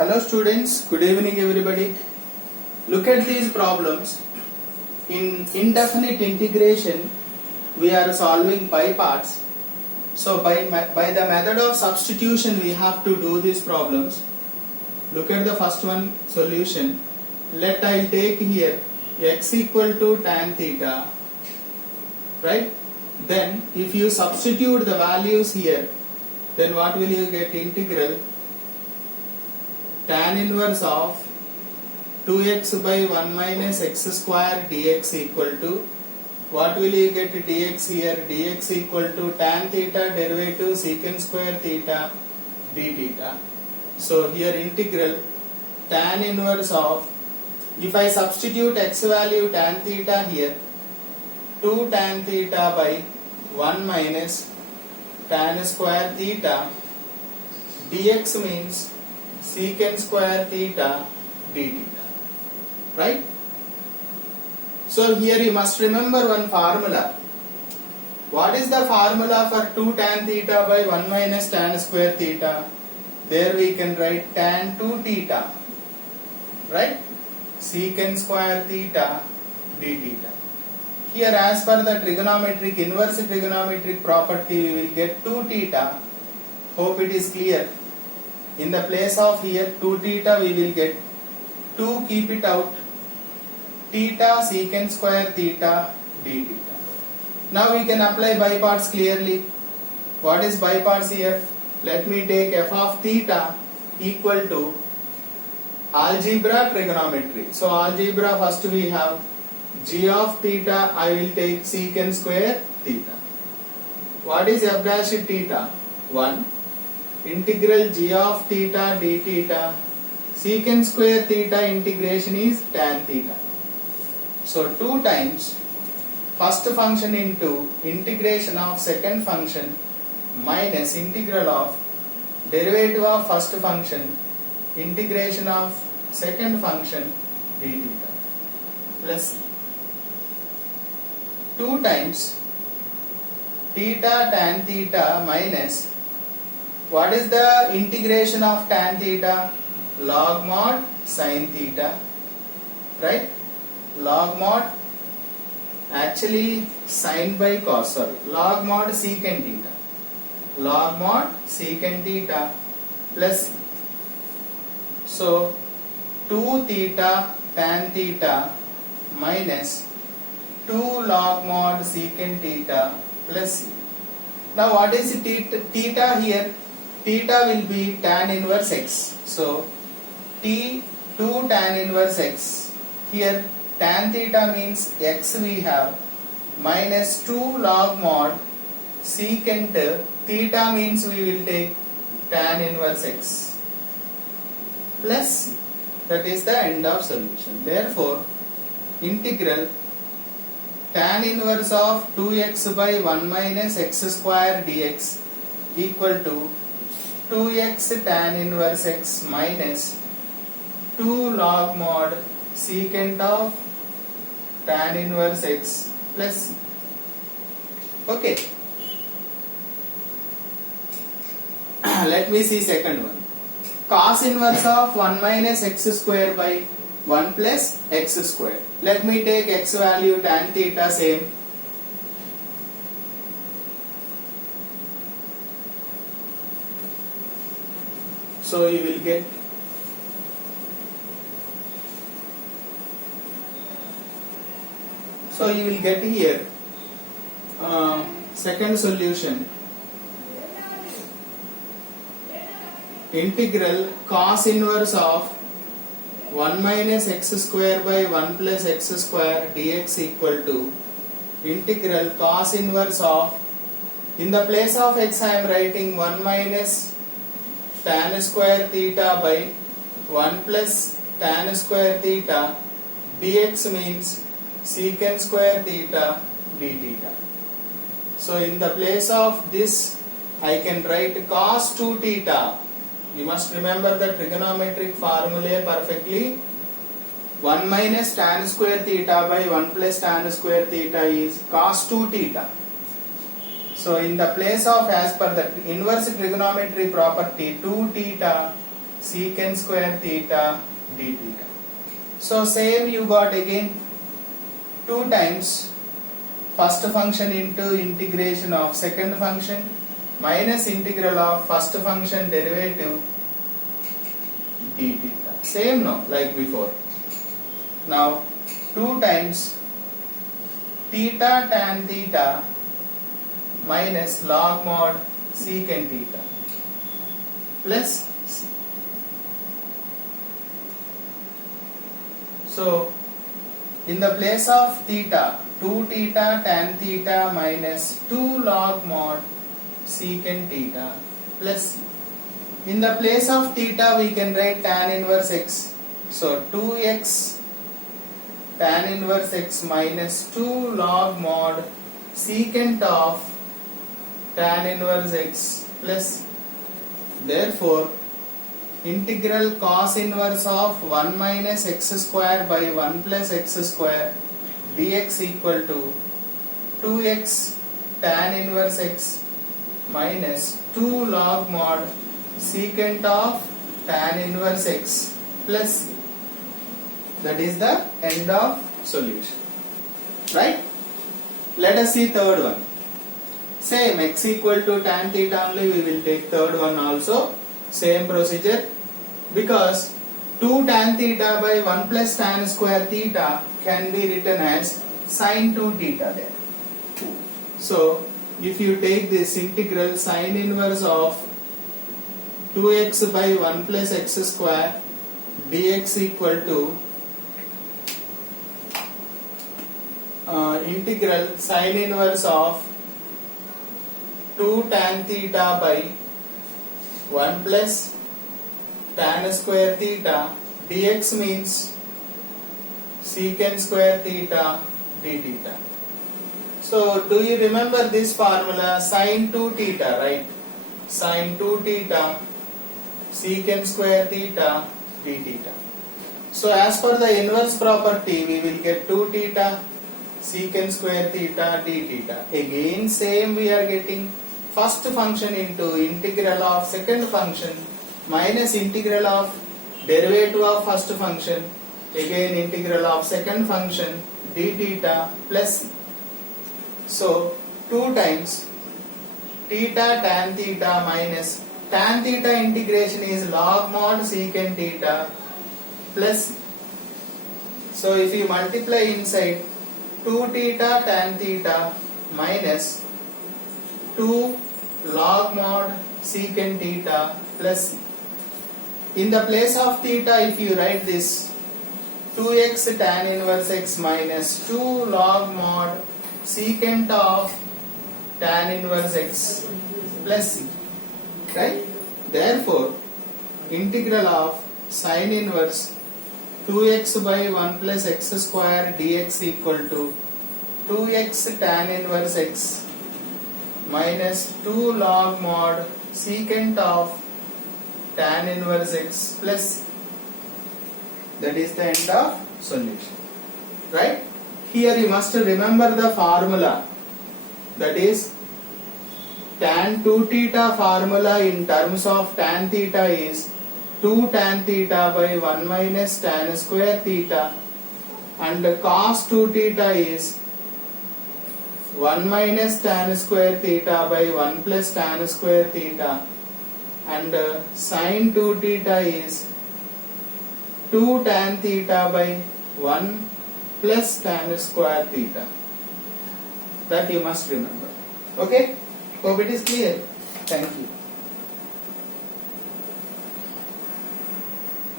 Hello students, good evening everybody. Look at these problems. In indefinite integration, we are solving by parts. So by the method of substitution, we have to do these problems. Look at the first one solution. Let I take here x equal to tan theta, right? Then if you substitute the values here, then what will you get? Integral tan inverse of 2x by 1 minus x square dx equal to, what will you get dx here? Dx equal to tan theta derivative secant square theta d theta. So here integral tan inverse of, if I substitute x value tan theta here, 2 tan theta by 1 minus tan square theta dx means secant square theta d theta, right? So here you must remember one formula. What is the formula for 2 tan theta by 1 minus tan square theta? There we can write tan 2 theta, right? Secant square theta d theta. Here as per the trigonometric, inverse trigonometric property, we will get 2 theta. Hope it is clear. In the place of here 2 theta, we will get 2, keep it out, theta secant square theta d theta. Now we can apply by parts clearly. What is by parts here? Let me take f of theta equal to algebra trigonometry. So algebra, first we have g of theta, I will take secant square theta. What is f dash theta? 1. Integral g of theta d theta, secant square theta integration is tan theta. So 2 times first function into integration of second function minus integral of derivative of first function integration of second function d theta plus 2 times theta tan theta minus, what is the integration of tan theta? Log mod sin theta, right? Log mod, actually sin by cos, sorry, log mod secant theta. Log mod secant theta plus, so 2 theta tan theta minus 2 log mod secant theta plus. Now what is theta here? Theta will be tan inverse x. So T 2 tan inverse x. Here tan theta means x we have minus 2 log mod secant theta means we will take tan inverse x plus, that is the end of solution. Therefore integral tan inverse of 2x by 1 minus x square dx equal to 2x tan inverse x minus 2 log mod secant of tan inverse x plus. Okay. Let me see second one. Cos inverse of 1 minus x square by 1 plus x square. Let me take x value tan theta same. So you will get here second solution, integral cos inverse of 1 minus x square by 1 plus x square dx equal to integral cos inverse of, in the place of x I am writing 1 minus tan square theta by 1 plus tan square theta dx means secant square theta d theta. So in the place of this I can write cos 2 theta. You must remember the trigonometric formula perfectly. 1 minus tan square theta by 1 plus tan square theta is cos 2 theta. So in the place of, as per the inverse trigonometry property, 2 theta secant square theta d theta. So same you got again 2 times first function into integration of second function minus integral of first function derivative d theta. Same now like before. Now 2 times theta tan theta minus log mod secant theta plus c. So in the place of theta, 2 theta tan theta minus 2 log mod secant theta plus c. In the place of theta we can write tan inverse x. So 2x tan inverse x minus 2 log mod secant of tan inverse x plus. Therefore integral cos inverse of 1 minus x square by 1 plus x square dx equal to 2x tan inverse x minus 2 log mod secant of tan inverse x plus c. That is the end of solution. Right? Let us see third one. Same x equal to tan theta only, we will take third one also. Same procedure, because 2 tan theta by 1 plus tan square theta can be written as sin 2 theta there. So if you take this integral sin inverse of 2x by 1 plus x square dx equal to integral sin inverse of 2 tan theta by 1 plus tan square theta dx means secant square theta d theta. So do you remember this formula, sin 2 theta, right? Sin 2 theta secant square theta d theta. So as per the inverse property we will get 2 theta secant square theta d theta. Again same we are getting first function into integral of second function minus integral of derivative of first function, again integral of second function d theta plus c. So 2 times theta tan theta minus tan theta integration is log mod secant theta plus c. So if you multiply inside 2 theta tan theta minus 2 log mod secant theta plus c. In the place of theta if you write this 2x tan inverse x minus 2 log mod secant of tan inverse x plus c, right? Therefore integral of sin inverse 2x by 1 plus x square dx equal to 2x tan inverse x minus 2 log mod secant of tan inverse x plus c. That is the end of solution. Right? Here you must remember the formula, that is tan 2 theta formula in terms of tan theta is 2 tan theta by 1 minus tan square theta, and cos 2 theta is 1 minus tan square theta by 1 plus tan square theta, and sin 2 theta is 2 tan theta by 1 plus tan square theta. That you must remember. Okay? Hope it is clear. Thank you.